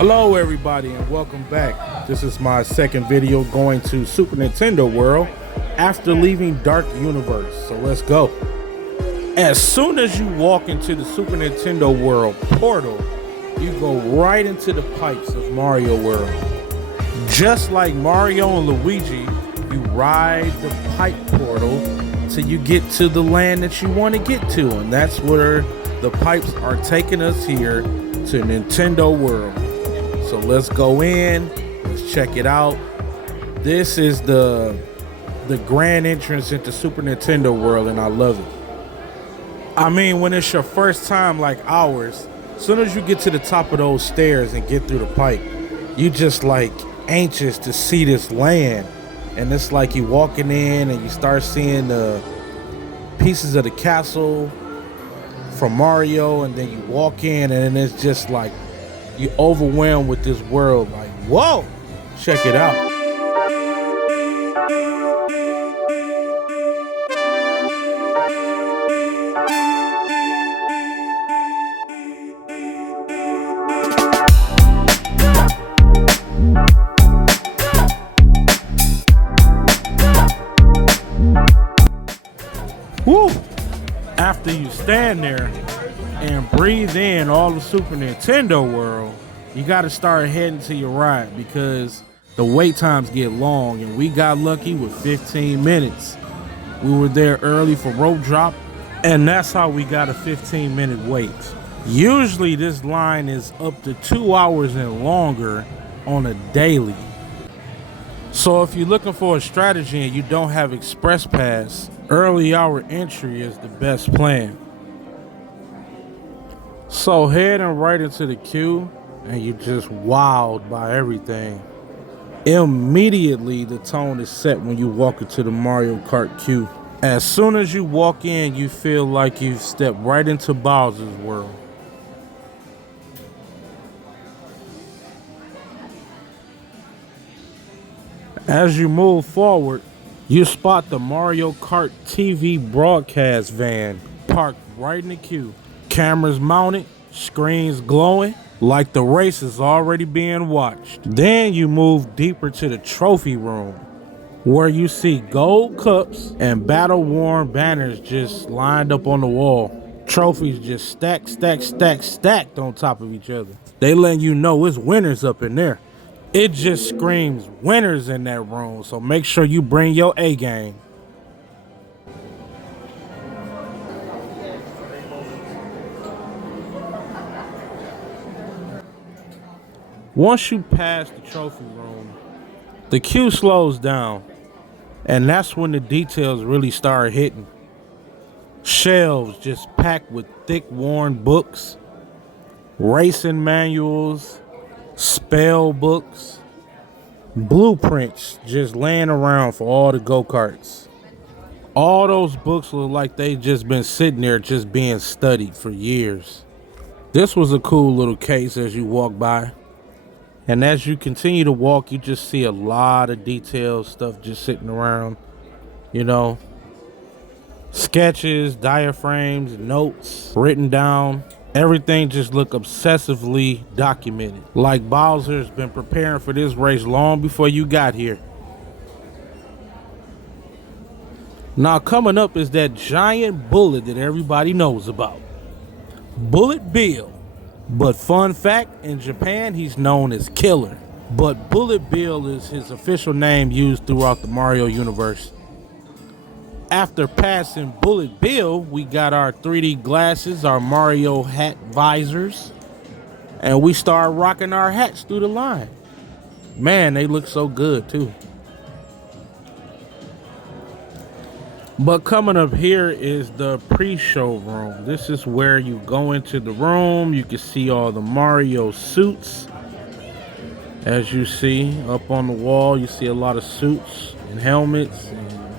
Hello everybody and welcome back. This is my second video going to Super Nintendo World after leaving Dark Universe. So let's go. As soon as you walk into the Super Nintendo World portal, you go right into the pipes of Mario World. Just like Mario and Luigi, you ride the pipe portal till you get to the land that you want to get to, and that's where the pipes are taking us here to Nintendo World. So let's go in, let's check it out. This is the grand entrance into Super Nintendo World, and I love it. I mean, when it's your first time like ours, as soon as you get to the top of those stairs and get through the pipe, you just like anxious to see this land. And it's like you walking in and you start seeing the pieces of the castle from Mario, and then you walk in and it's just like you overwhelmed with this world. Like, whoa, check it out. Woo! After you stand there and breathe in all the Super Nintendo World, you got to start heading to your ride because the wait times get long, and we got lucky with 15 minutes. We were there early for rope drop, and that's how we got a 15-minute wait. Usually this line is up to 2 hours and longer on a daily. So if you're looking for a strategy and you don't have Express Pass, early hour entry is the best plan. So heading right into the queue, and you're just wowed by everything. Immediately the tone is set when you walk into the Mario Kart queue. As soon as you walk in, you feel like you've stepped right into Bowser's world. As you move forward, you spot the Mario Kart TV broadcast van parked right in the queue. Cameras mounted, screens glowing like the race is already being watched. Then you move deeper to the trophy room, where you see gold cups and battle-worn banners just lined up on the wall. Trophies just stacked on top of each other. They letting you know it's winners up in there. It just screams winners in that room, so make sure you bring your A game. Once you pass the trophy room, the queue slows down, and that's when the details really start hitting. Shelves just packed with thick worn books, racing manuals, spell books, blueprints just laying around for all the go-karts. All those books look like they just been sitting there just being studied for years. This was a cool little case as you walk by. And as you continue to walk, you just see a lot of detailed stuff just sitting around, you know, sketches, diaphragms, notes written down. Everything just look obsessively documented. Like Bowser's been preparing for this race long before you got here. Now coming up is that giant bullet that everybody knows about. Bullet Bill. But fun fact, in Japan, he's known as Killer. But Bullet Bill is his official name used throughout the Mario universe. After passing Bullet Bill, we got our 3D glasses, our Mario hat visors, and we start rocking our hats through the line. Man, they look so good too. But coming up here is the pre-show room. This is where you go into the room. You can see all the Mario suits. As you see up on the wall, you see a lot of suits and helmets and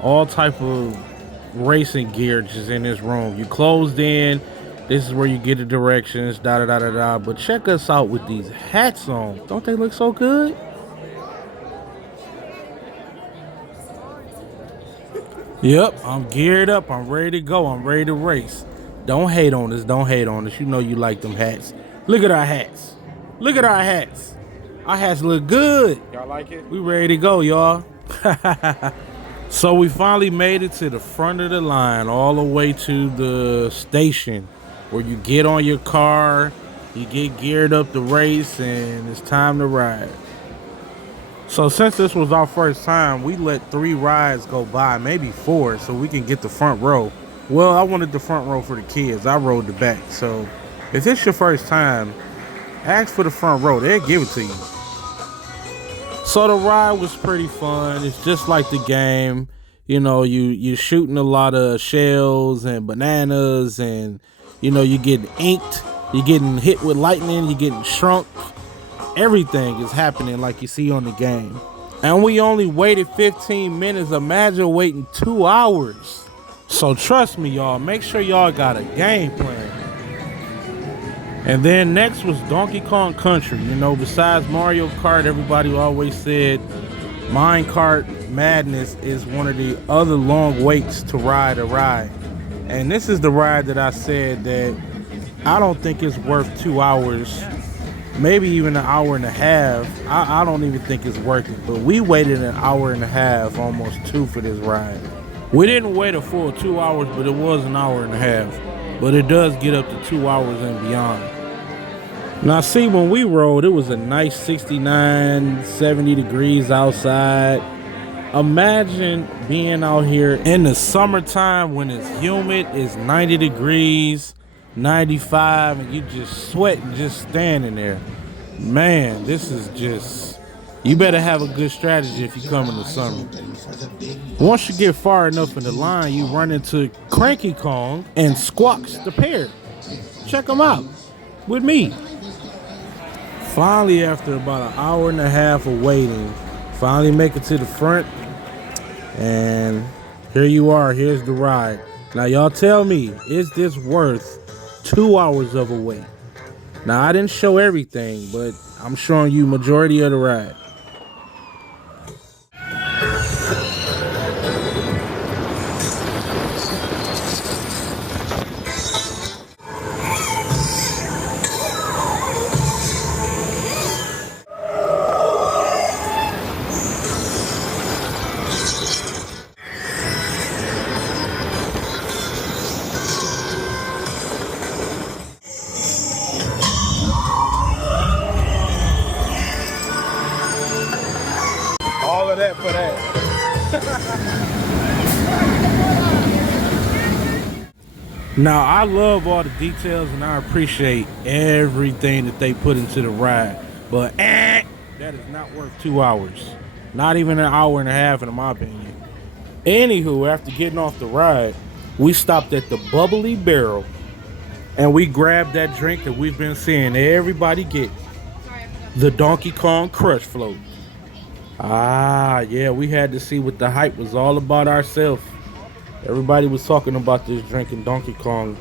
all type of racing gear just in this room. You closed in. This is where you get the directions, da-da-da-da-da. But check us out with these hats on. Don't they look so good? Yep, I'm geared up. I'm ready to go. I'm ready to race. Don't hate on us. Don't hate on us. You know you like them hats. Look at our hats. Look at our hats. Our hats look good. Y'all like it? We ready to go, y'all. So we finally made it to the front of the line, all the way to the station where you get on your car, you get geared up to race, and it's time to ride. So since this was our first time, we let 3 rides go by, maybe 4, so we can get the front row. Well, I wanted the front row for the kids. I rode the back. So if this your first time, ask for the front row. They'll give it to you. So the ride was pretty fun. It's just like the game. You know, you're shooting a lot of shells and bananas, and you know, you're getting inked, you're getting hit with lightning, you're getting shrunk. Everything is happening like you see on the game. And we only waited 15 minutes. Imagine waiting 2 hours. So trust me, y'all, make sure y'all got a game plan. And then next was Donkey Kong Country. You know, besides Mario Kart, everybody always said Minecart Madness is one of the other long waits to ride a ride. And this is the ride that I said that I don't think it's worth 2 hours, maybe even an hour and a half. I don't even think it's worth it. But we waited an hour and a half, almost 2, for this ride. We didn't wait a full 2 hours, but it was an hour and a half. But it does get up to 2 hours and beyond. Now see, when we rode, it was a nice 69, 70 degrees outside. Imagine being out here in the summertime when it's humid, it's 90 degrees, 95, and you just sweating just standing there. Man, this is just, you better have a good strategy if you come in the summer. Once you get far enough in the line, you run into Cranky Kong and Squawks the Parrot. Check them out with me. Finally, after about an hour and a half of waiting, finally make it to the front. And here you are, here's the ride. Now y'all tell me, is this worth 2 hours of a wait? Now I didn't show everything, but I'm showing you majority of the ride. All of that for that. Now, I love all the details and I appreciate everything that they put into the ride, but that is not worth 2 hours. Not even an hour and a half, in my opinion. Anywho, after getting off the ride, we stopped at the Bubbly Barrel and we grabbed that drink that we've been seeing everybody get, the Donkey Kong Crush Float. Ah, yeah, we had to see what the hype was all about ourselves. Everybody was talking about this drink in Donkey Kong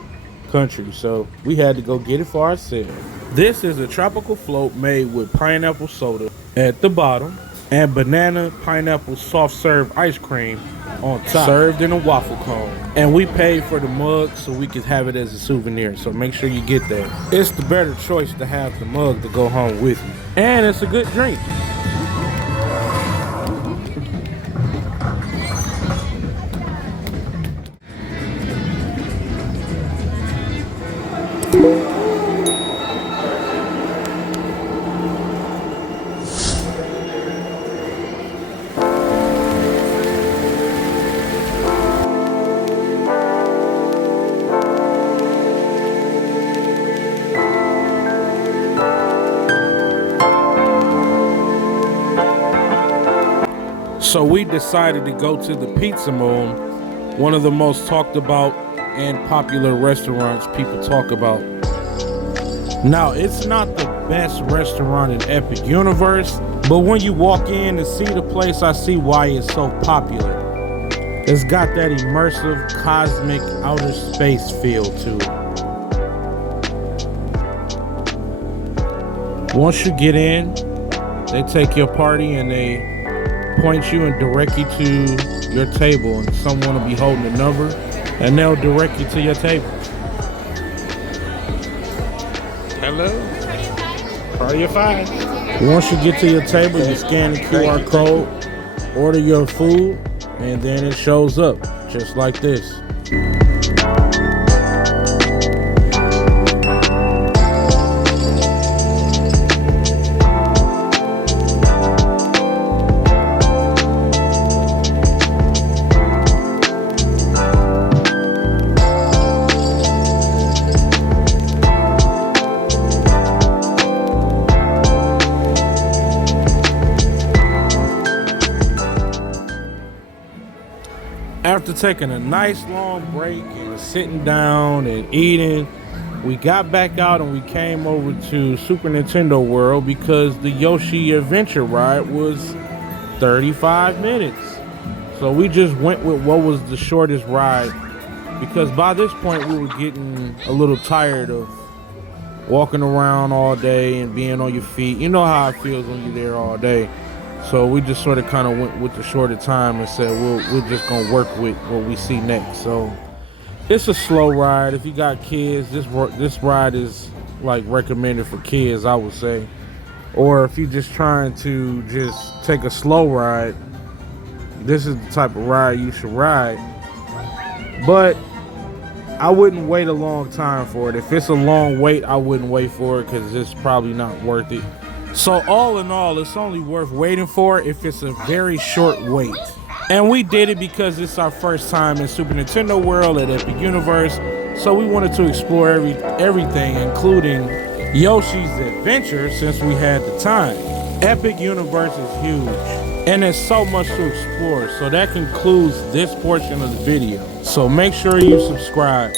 Country, so we had to go get it for ourselves. This is a tropical float made with pineapple soda at the bottom and banana pineapple soft serve ice cream on top, served in a waffle cone. And we paid for the mug so we could have it as a souvenir, so make sure you get that. It's the better choice to have the mug to go home with you. And it's a good drink. So we decided to go to the Pizza Moon, one of the most talked about and popular restaurants people talk about. Now, it's not the best restaurant in Epic Universe, but when you walk in and see the place, I see why it's so popular. It's got that immersive, cosmic, outer space feel to it. Once you get in, they take your party and they point you and direct you to your table, and someone will be holding a number and they'll direct you to your table. Hello? Are you fine? Once you get to your table, you scan the QR code, order your food, and then it shows up just like this. After taking a nice long break and sitting down and eating, we got back out and we came over to Super Nintendo World because the Yoshi Adventure ride was 35 minutes. So we just went with what was the shortest ride because by this point we were getting a little tired of walking around all day and being on your feet. You know how it feels when you're there all day. So we just sort of kind of went with the shorter time and said we're just gonna work with what we see next. So it's a slow ride. If you got kids, this ride is like recommended for kids, I would say. Or if you're just trying to just take a slow ride, this is the type of ride you should ride. But I wouldn't wait a long time for it. If it's a long wait, I wouldn't wait for it because it's probably not worth it. So all in all, it's only worth waiting for if it's a very short wait. And we did it because it's our first time in Super Nintendo World at Epic Universe. So we wanted to explore everything, including Yoshi's Adventure, since we had the time. Epic Universe is huge, and there's so much to explore. So that concludes this portion of the video. So make sure you subscribe.